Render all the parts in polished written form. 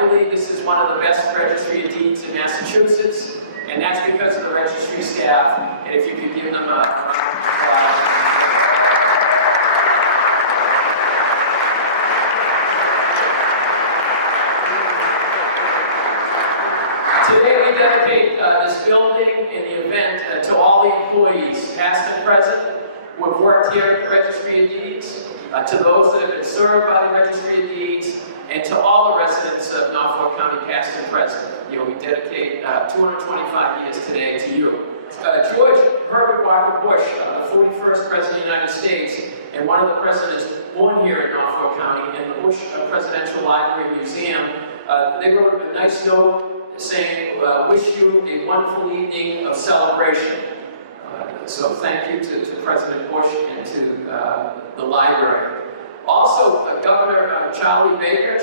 I believe this is one of the best registry of deeds in Massachusetts, and that's because of the registry staff. And if you could give them a round of applause. Today we dedicate this building and the event to all the employees, past and present, who have worked here at the Registry of Deeds, to those that have been served by the Registry of Deeds, and to all the residents of Norfolk County, past and present. You know, we dedicate 225 years today to you. George Herbert Walker Bush, the 41st President of the United States, and one of the presidents born here in Norfolk County, in the Bush Presidential Library Museum, they wrote a nice note saying, wish you a wonderful evening of celebration. So thank you to President Bush and to the library. Also, Governor Charles Baker,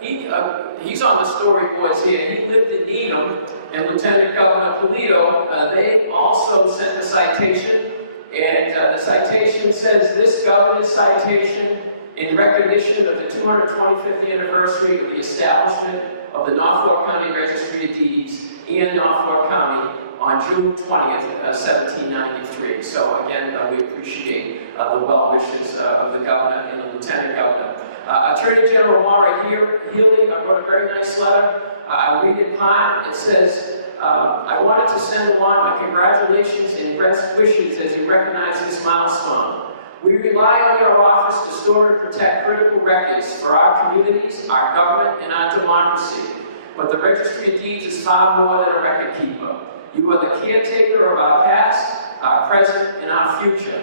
he's on the storyboards here. He lived in Needham, and Lieutenant Governor Polito, they also sent a citation, and the citation says, this governor's citation in recognition of the 225th anniversary of the establishment of the Norfolk County Registry of Deeds in Norfolk County on June 20th, 1793. So again, we appreciate the well wishes of the governor and the lieutenant governor. Attorney General Maura Healy wrote a very nice letter. I read it part. It says, I wanted to send along my congratulations and best wishes as you recognize this milestone. We rely on your office to store and protect critical records for our communities, our government, and our democracy. But the Registry of Deeds is far more than a record keeper. You are the caretaker of our past, our present, and our future.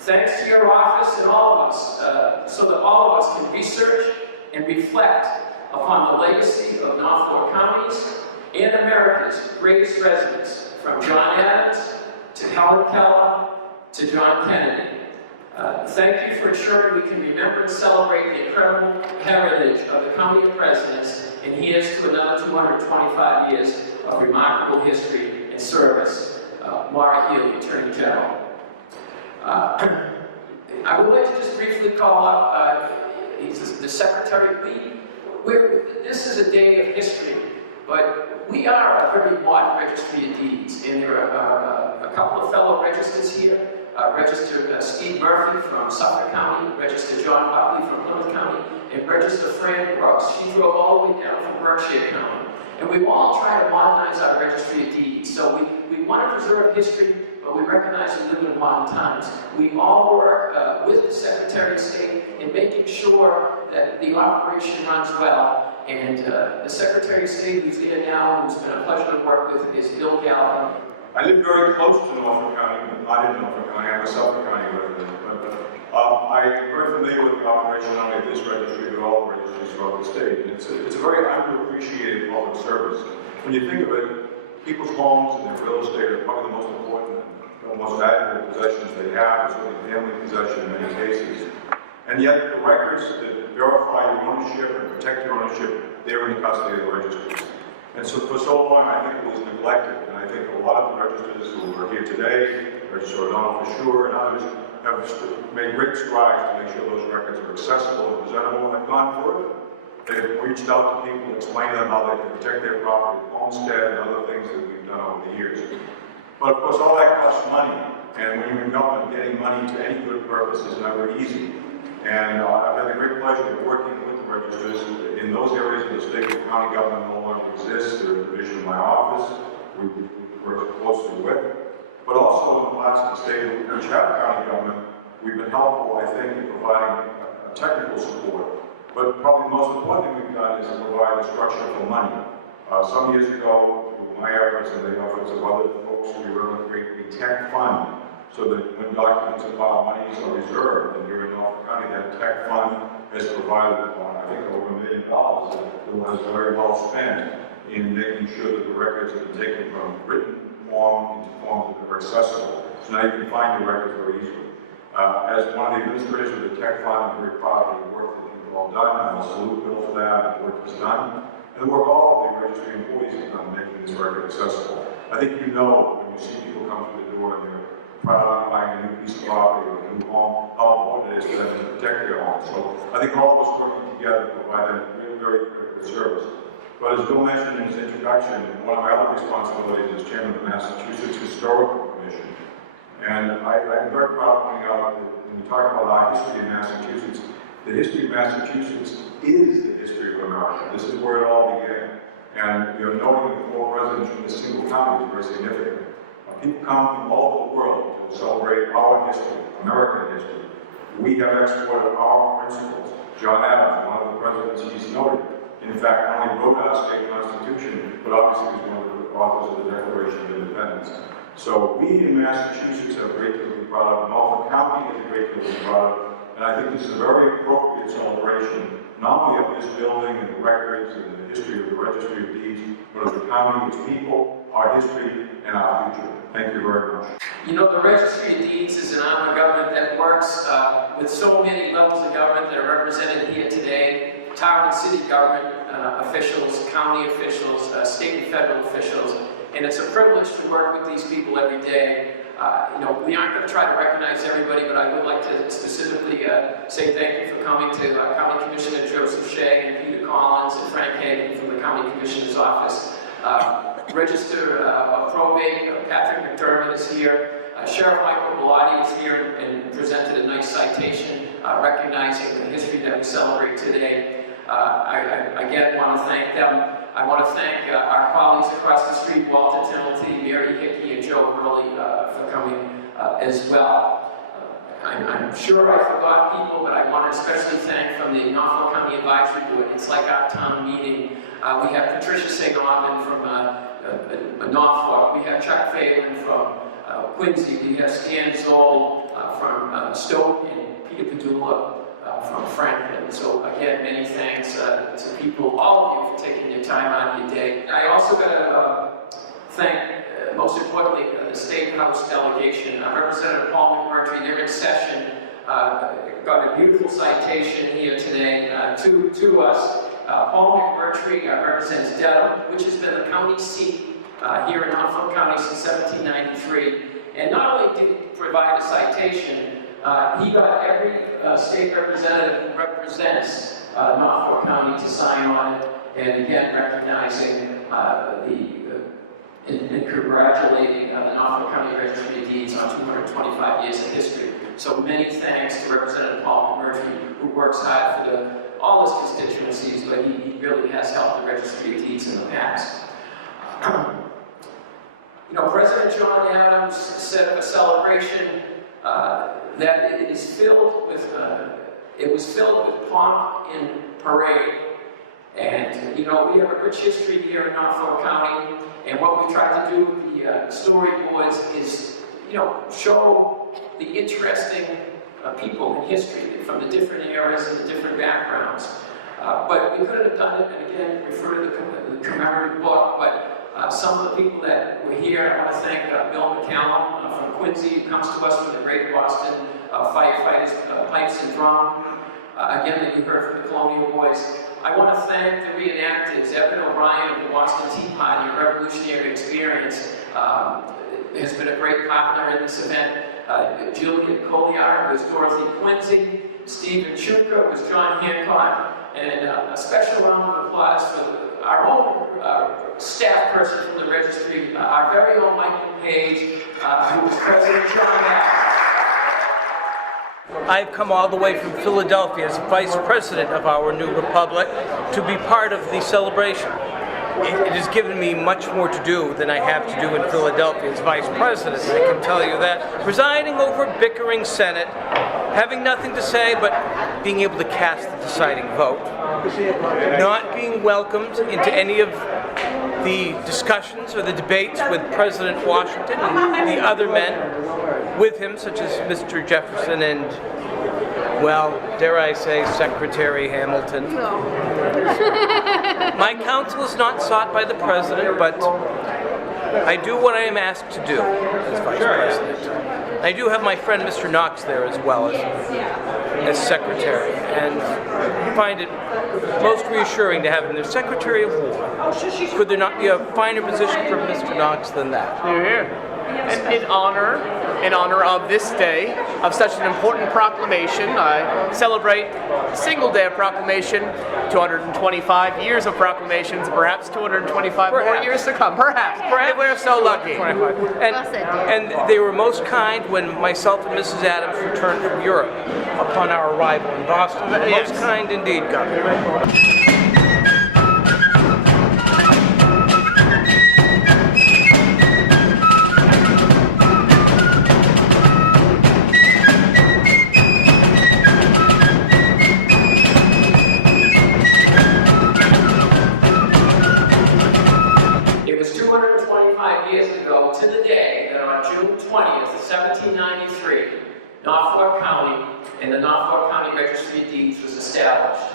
Thanks to your office and all of us, so that all of us can research and reflect upon the legacy of Norfolk County's and America's greatest residents, from John Adams to Helen Keller to John Kennedy. Thank you for ensuring we can remember and celebrate the incredible heritage of the County of Presidents, and here's to another 225 years of remarkable history and service. Maura Healy, Attorney General. I would like to just briefly call up the Secretary. This is a day of history, but we are a very modern Registry of Deeds, and there are a couple of fellow registers here. Register Steve Murphy from Suffolk County, Register John Buckley from Plymouth County, and Register Fran Brooks. She drove all the way down from Berkshire County. And we all try to modernize our Registry of Deeds. So we want to preserve history, but we recognize we live in modern times. We all work with the Secretary of State in making sure that the operation runs well. And the Secretary of State who's there now, who's been a pleasure to work with, is Bill Galvin. I live very close to Norfolk County, but not in Norfolk County. I'm a Suffolk County resident. But I'm very familiar with the operation not only of this registry, but all the registries throughout the state. And it's a very underappreciated public service. When you think of it, people's homes and their real estate are probably the most important, the most valuable possessions they have. It's really family possession in many cases. And yet the records that verify your ownership and protect your ownership, they're in the custody of the registries. And so for so long, I think it was neglected. And I think a lot of the registers who are here today, Register O'Donnell for sure, and others, have made great strides to make sure those records are accessible and presentable, and have gone further. They've reached out to people and explained to them how they can protect their property, homestead, and other things that we've done over the years. But of course, all that costs money. And when you're in government, getting money to any good purpose is never easy. And I've had the great pleasure of working with the registers in those areas of the state where county government no longer exists. They're a division of my office, we work closely with. But also in the parts of the state which have county government, we've been helpful, I think, in providing technical support. But probably the most important thing we've done is to provide the structure for money. Some years ago, through my efforts and the efforts of other folks, we were able to create a tech fund, so that when documents and file monies are reserved, and here in Norfolk County, that tech fund has provided, I think, over $1 million that was very well spent in making sure that the records have been taken from written form into forms that are accessible. So now you can find your records very easily. As one of the administrators of the tech fund, I'm very proud of the work that you've all done. I'm a salute Bill for that, the work that's done, and the work all of the registry employees have done making this record accessible. I think you know when you see people come through the door and they're proud of buying a new piece of property or a new home, how important it is for them to protect their home. So I think all of us working together provide them very, very critical service. But as Bill mentioned in his introduction, one of my other responsibilities is chairman of the Massachusetts Historical Commission. And I'm very proud of pointing out that when we talk about our history in Massachusetts, the history of Massachusetts is the history of America. This is where it all began. And noting the 4 presidents from this single county is very significant. People come from all over the world to celebrate our history, American history. We have exported our principles. John Adams, one of the presidents he's noted, in fact, not only wrote our state constitution, but obviously was one of the authors of the Declaration of Independence. So we in Massachusetts have a great deal to be proud of. Norfolk County has a great deal to be proud of. And I think this is a very appropriate celebration, not only of this building and the records and the history of the Registry of Deeds, but of the county, its people, our history, and our future. Thank you very much. You know, the Registry of Deeds is an arm of government that works with so many levels of government that are represented here today. Town and city government officials, county officials, state and federal officials, and it's a privilege to work with these people every day. We aren't going to try to recognize everybody, but I would like to specifically say thank you for coming to County Commissioner Joseph Shea and Peter Collins and Frank Hagan from the County Commissioner's Office. Register of Probate, Patrick McDermott is here. Sheriff Michael Bellotti is here and presented a nice citation recognizing the history that we celebrate today. I again want to thank them. I want to thank our colleagues across the street, Walter Timothy, Mary Hickey, and Joe Hurley for coming as well. I'm sure I forgot people, but I want to especially thank from the Norfolk County Advisory Board. It's like our town meeting. We have Patricia St. Aubin from Norfolk. We have Chuck Phelan from Quincy. We have Stan Zoll from Stoughton and Peter Padula from Franklin. So again, many thanks to people, all of you, for taking your time out of your day. I also got to thank, most importantly, the State House delegation. Representative Paul McMurtry, they're in session. Got a beautiful citation here today to us. Paul McMurtry represents Dedham, which has been the county seat here in Norfolk County since 1793. And not only did he provide a citation, he got every state representative who represents Norfolk County to sign on it, and again recognizing and congratulating the Norfolk County Registry of Deeds on 225 years of history. So many thanks to Representative Paul McMurtry, who works hard for all his constituencies, but he really has helped the Registry of Deeds in the past. President John Adams said of a celebration that it was filled with pomp and parade. And we have a rich history here in Norfolk County, and what we try to do with the storyboards is, show the interesting people in history from the different eras and the different backgrounds. But we couldn't have done it, and again, refer to the commemorative book, but some of the people that were here, I want to thank Bill McCallum from Quincy, who comes to us from the Great Boston Firefighters, Pipes and Drum. Again, that you heard from the Colonial Boys. I want to thank the reenactors, Evan O'Brien of the Boston Tea Party, a revolutionary experience, has been a great partner in this event. Julian Colliard was Dorothy Quincy, Stephen Chuka was John Hancock, and a special round of applause for our own staff person from the registry, our very own Michael Page, who was President John Adams. I've come all the way from Philadelphia as Vice President of our new republic to be part of the celebration. It has given me much more to do than I have to do in Philadelphia as Vice President, I can tell you that. Presiding over a bickering Senate, having nothing to say but being able to cast the deciding vote, not being welcomed into any of the discussions or the debates with President Washington and the other men with him, such as Mr. Jefferson and, well, dare I say, Secretary Hamilton. My counsel is not sought by the President, but I do what I am asked to do as Vice President. I do have my friend Mr. Knox there as well as Secretary, and find it most reassuring to have him there. Secretary of War. Could there not be a finer position for Mr. Knox than that? In honor of this day, of such an important proclamation, I celebrate a single day of proclamation, 225 years of proclamations, perhaps 225 more years to come, perhaps, if we're so lucky. 25. And they were most kind when myself and Mrs. Adams returned from Europe upon our arrival in Boston. Yes. Most kind indeed, Governor. It was 225 years ago to the day that on June 20th, 1793, Norfolk County and the Norfolk County Registry of Deeds was established.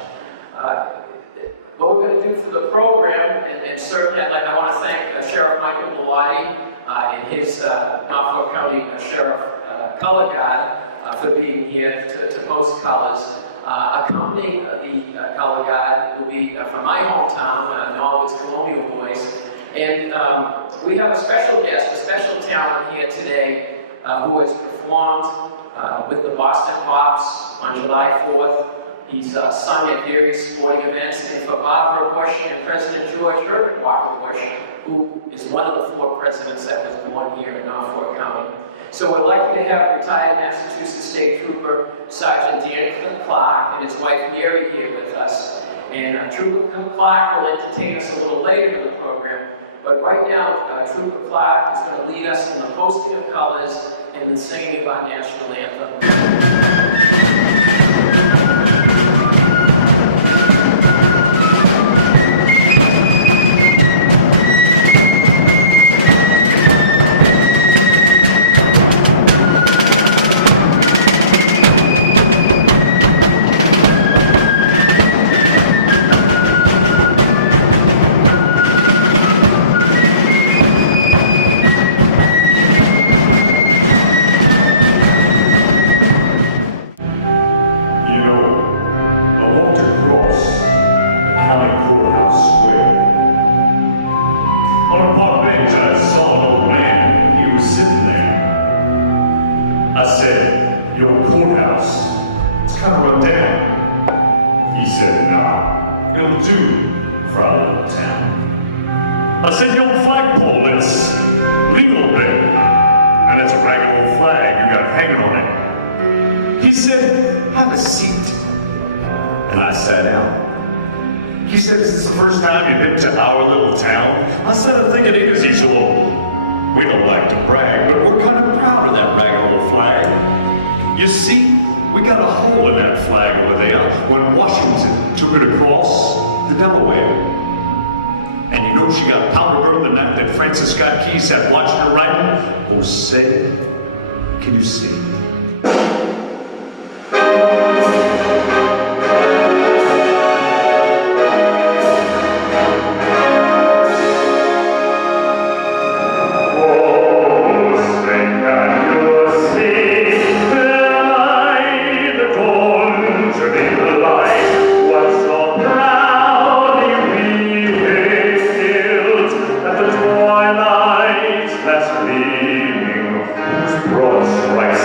What we're going to do for the program, and certainly I want to thank Sheriff Michael Bellotti and his Norfolk County Sheriff Color Guard for being here to post colors. Accompanying the Color Guard will be from my hometown, Norwood's Colonial Boys. And we have a special guest, a special talent here today who has performed with the Boston Pops on July 4th. He's sung at various sporting events. And for Barbara Bush and President George Herbert Walker Bush, who is one of the 4 presidents that was born here in Norfolk County. So we're lucky to have retired Massachusetts State Trooper Sergeant Dan Clark and his wife Mary here with us. And Trooper Clark will entertain us a little later in the program. But right now, Trooper Clark is going to lead us in the posting of colors and the singing of our national anthem. Can you see? That's gleaming, whose broad stripes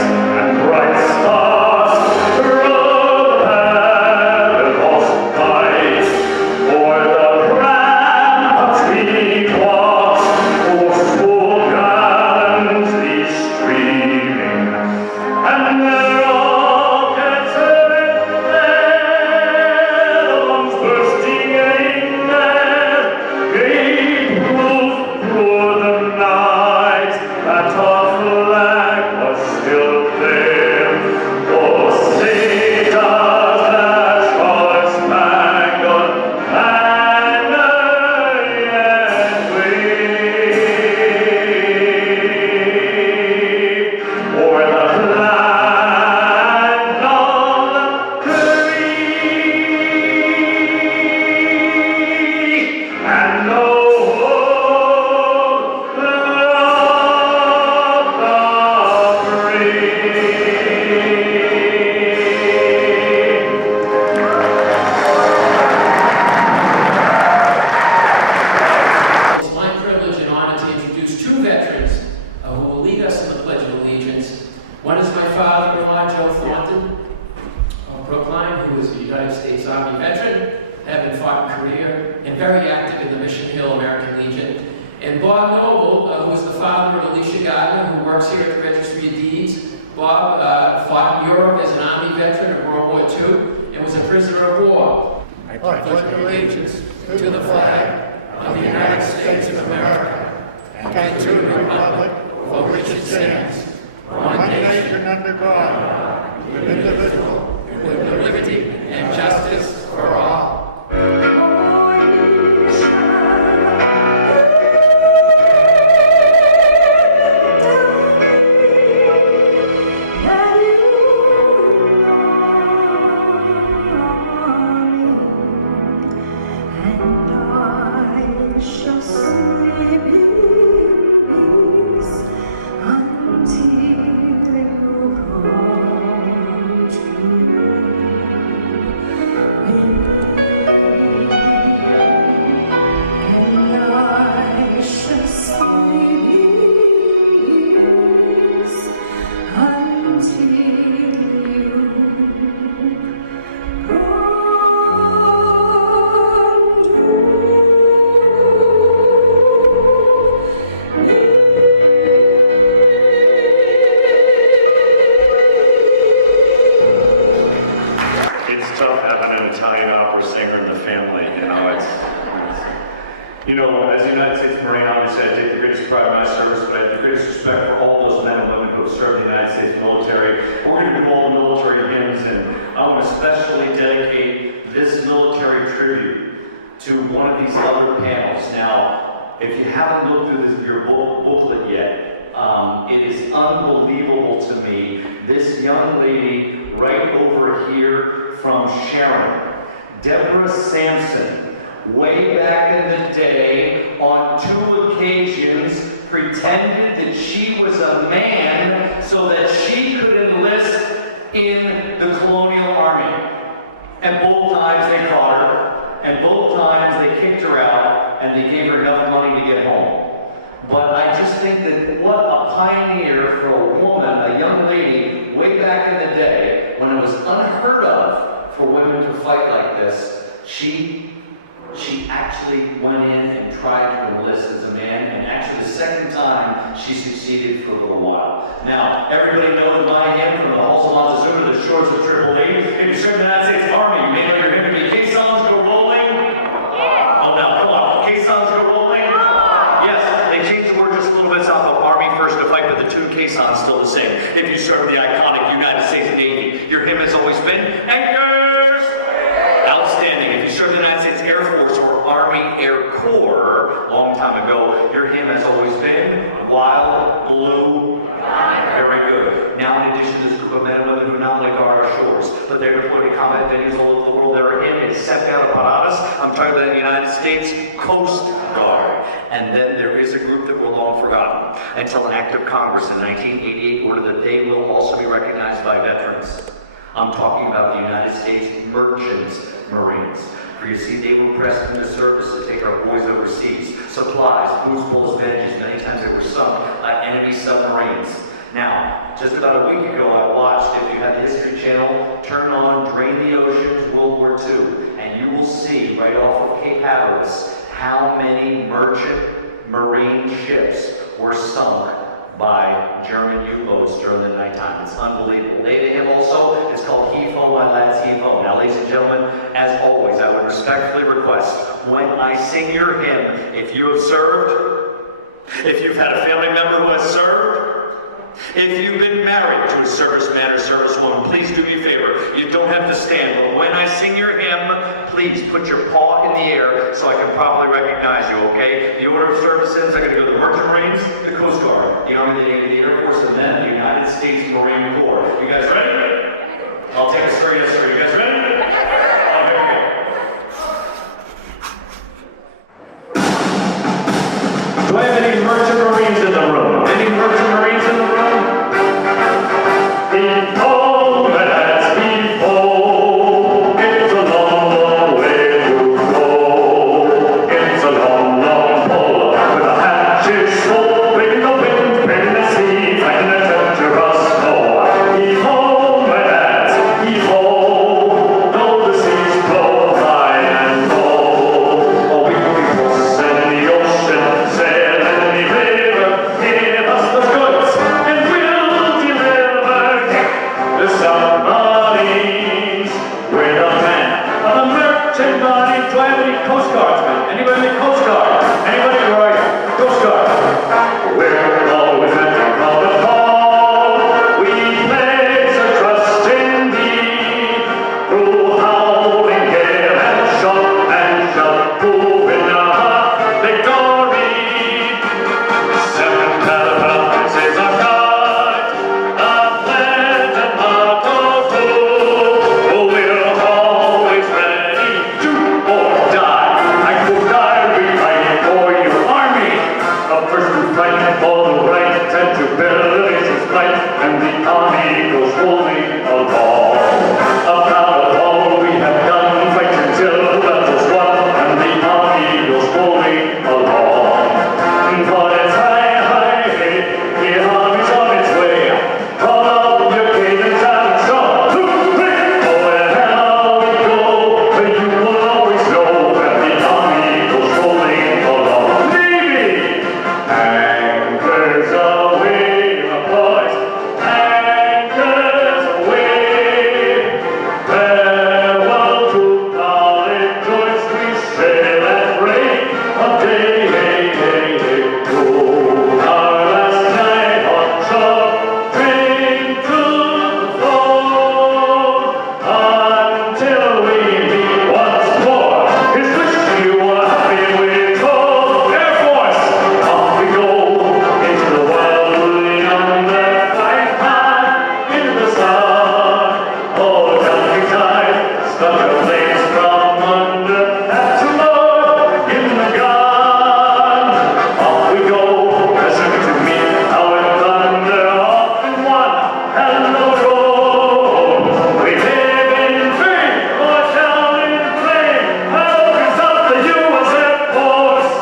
and very active in the Mission Hill American Legion. And Bob Noble, who was the father of Alicia Gardner, who works here at the Registry of Deeds. Bob fought in Europe as an Army veteran of World War II and was a prisoner of war. I pledge allegiance to the flag of the United States of America and to the republic for which it stands, one nation under God, indivisible, with liberty and justice for all. Pretended that she was a man so that she could enlist in the Colonial Army. And both times they caught her, and both times they kicked her out, and they gave her enough money to get home. But I just think that what a pioneer for a woman, a young lady, way back in the day, when it was unheard of for women to fight like this, she actually went in and tried to enlist as a man, and actually the second time she succeeded for a little while. Now, everybody knows my hymn from the halls of Montezuma to the shores of Triple E. If you serve the United States Army, you may know your hymn to be K-Songs Go Rolling. Yeah. Oh, now, come on. K-Songs Go Rolling. Yes, they changed the word just a little bit south of Army First to Fight, but the two K-Songs still the same. If you serve the iconic United States Navy, your hymn has always been Anchors. Outstanding. If you serve the United States Air Force or Army Air Corps, long time ago, your hymn has always been Wild Blue. Very good. Now, in addition to this group of men and women who not only guard our shores, but they're deployed in combat venues all over the world, their hymn is Separa Paradas. I'm talking about the United States Coast Guard. And then there is a group that were long forgotten until an act of Congress in 1988 ordered that they will also be recognized by veterans. I'm talking about the United States Merchant Marines. For you see, they were pressed into service to take our boys overseas. Supplies, booze, bowls, benches, many times they were sunk by enemy submarines. Now, just about a week ago, I watched, if you have the History Channel, turn on Drain the Oceans, World War II, and you will see right off of Cape Hatteras how many merchant marine ships were sunk by German U-boats during the nighttime. It's unbelievable. They have also, it's called Heave Ho, my lads, Heave Ho. Now, ladies and gentlemen, as always, I would respectfully request, when I sing your hymn, if you have served, if you've had a family member who has served, if you've been married to a serviceman or servicewoman, please do me a favor. You don't have to stand, but when I sing your hymn, please put your paw in the air so I can properly recognize you, okay? The order of services, I'm going to go to the Merchant Marines, the Coast Guard, the Army, the Navy, the Air Force, and then the United States Marine Corps. You guys ready? I'll take a straight answer. You guys ready? Oh, here we go. Do I have any Merchant Marines in the room? Any Merchant Marines in the room? Before, that's before. It's a long, long way to go. It's a long, long pull with a hatchet slope, breaking the wind, breaking the sea. Coast Guardsmen? Anybody in the Coast Guard? Anybody? Where are you? Coast Guard. We're always at the call of call. We place a trust in thee. Through howling gale and shout, moving our victory. 7 catapults is our guide. A pledge and motto too. We're always ready to or die. I could die, we fight for your army. Up first to fight for the right and to build its fight, and the army goes rolling along. About all we have done, fight until the battle's won, and the army goes rolling along. For it's high, high, hey, the army's on its way. Call up your cadence and strong. 2, 3, oh, wherever we go, you will always know that the army goes rolling along. Navy! Anchors aweigh, my boys. Anchors aweigh. Farewell to college joys, we sail at break of day. Our last night on shore, drink to the floor, until we meet once more. Here's wishing you a happy winter. Air Force, off we go into the wild yonder, flying high into the sun. Oh, down we tide, stuck our legs from under, that's a load in the gun. Off we go, pressing to meet our thunder, off in one hello road. We live in vain, or down in flame. Hello is up the U.S. Air Force.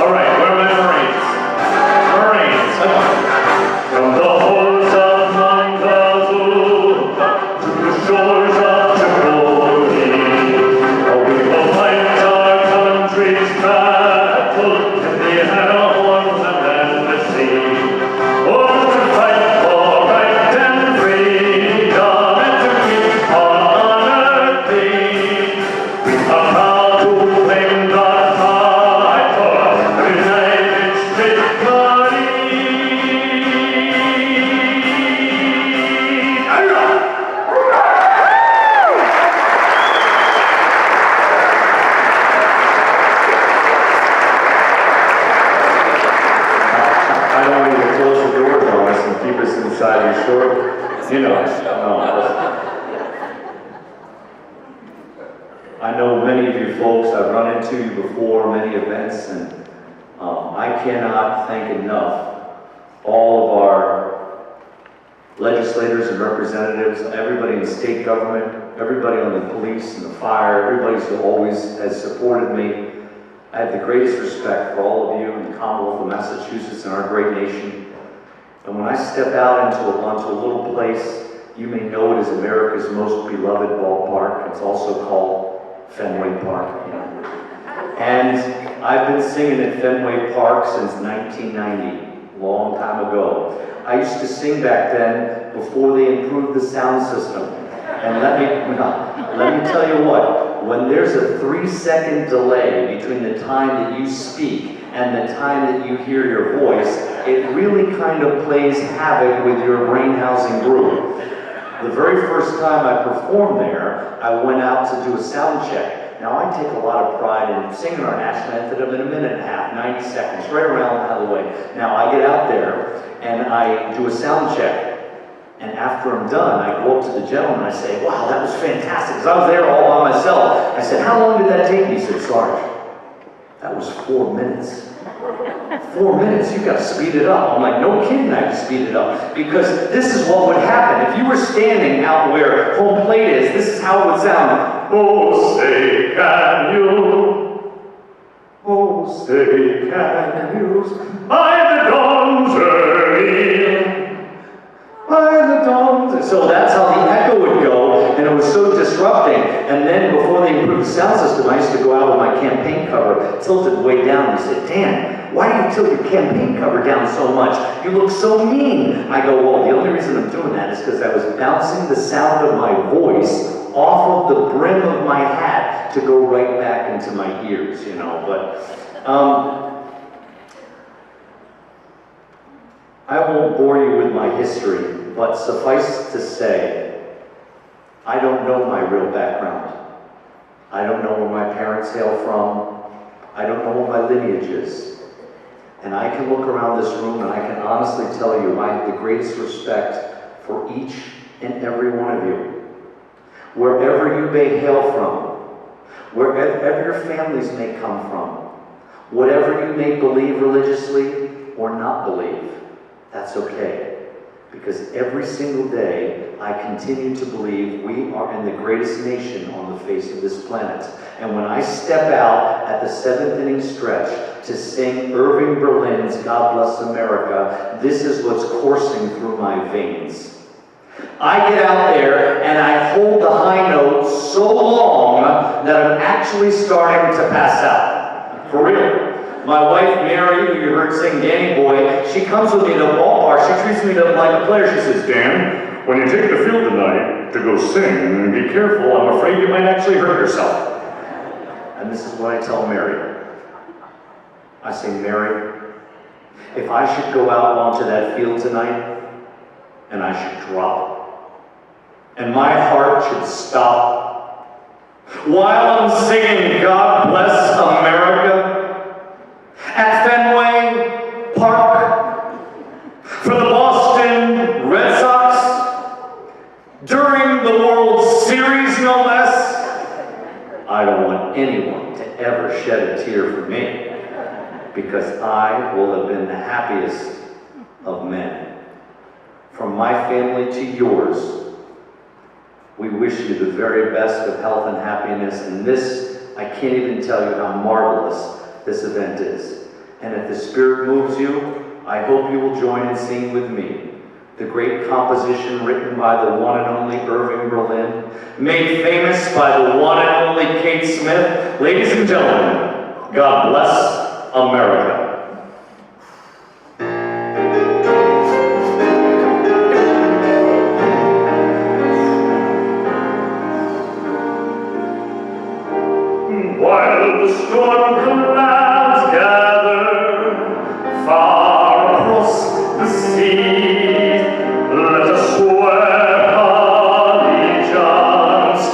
All right, where are my Marines? Marines, from the halls of Montezuma to the shores of Tripoli, we will fight our country's battle in the heavens and the sea. Oh, to fight for right and freedom and to keep our honor clean. We are proud to claim the title of United States Marine. I don't want you to close the doors on us and keep us inside your store. You know, I know many of you folks, I've run into you before, many events, and I cannot thank enough all of our legislators and representatives, everybody in state government, everybody on the police and the fire, everybody who always has supported me. I have the greatest respect for all of you in the Commonwealth of Massachusetts and our great nation. And when I step out onto a little place, you may know it as America's most beloved ballpark. It's also called Fenway Park. And I've been singing at Fenway Park since 1990, a long time ago. I used to sing back then before they improved the sound system. And let me tell you what, when there's a 3-second delay between the time that you speak and the time that you hear your voice, it really kind of plays havoc with your brain housing group. The very first time I performed there, I went out to do a sound check. Now I take a lot of pride in singing our national anthem in a minute and a half, 90 seconds, right around out of the way. Now I get out there and I do a sound check. And after I'm done, I go up to the gentleman and I say, wow, that was fantastic, because I was there all by myself. I said, how long did that take me? He said, Sarge, that was 4 minutes. 4 minutes, you've got to speed it up. I'm like, no kidding, I have to speed it up. Because this is what would happen. If you were standing out where home plate is, this is how it would sound. Oh, say, can you? Oh, say, can you? By the dawn's early. By the dawn's. So that's how the echo would go, and it was so disrupting. And then before they improved the sound system, I used to go out with my campaign cover tilted way down. And he said, Dan, why do you tilt your campaign cover down so much? You look so mean. I go, well, the only reason I'm doing that is because I was bouncing the sound of my voice off of the brim of my hat to go right back into my ears, you know, but I won't bore you with my history, but suffice to say, I don't know my real background. I don't know where my parents hail from. I don't know what my lineage is. And I can look around this room and I can honestly tell you I have the greatest respect for each and every one of you. Wherever you may hail from, wherever your families may come from, whatever you may believe religiously or not believe, that's okay. Because every single day, I continue to believe we are in the greatest nation on the face of this planet. And when I step out at the 7th inning stretch to sing Irving Berlin's God Bless America, this is what's coursing through my veins. I get out there and I hold the high note so long that I'm actually starting to pass out. For real. My wife, Mary, who you heard sing Danny Boy, she comes with me to a ballpark. She treats me like a player. She says, Dan, when you take the field tonight to go sing, be careful. I'm afraid you might actually hurt yourself. And this is what I tell Mary. I say, Mary, if I should go out onto that field tonight and I should drop, and my heart should stop while I'm singing God Bless America, at Fenway Park, for the Boston Red Sox, during the World Series, no less, I don't want anyone to ever shed a tear for me, because I will have been the happiest of men. From my family to yours, we wish you the very best of health and happiness, and this, I can't even tell you how marvelous this event is. And if the Spirit moves you, I hope you will join in singing with me the great composition written by the one and only Irving Berlin, made famous by the one and only Kate Smith. Ladies and gentlemen, God bless America. While the storm clouds gather far across the sea, let us swear allegiance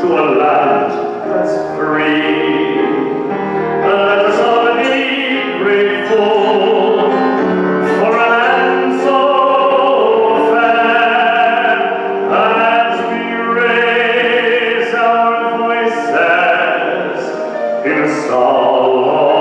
to a land that's free. Let us all be grateful for a land so fair, as we raise our voices in a song.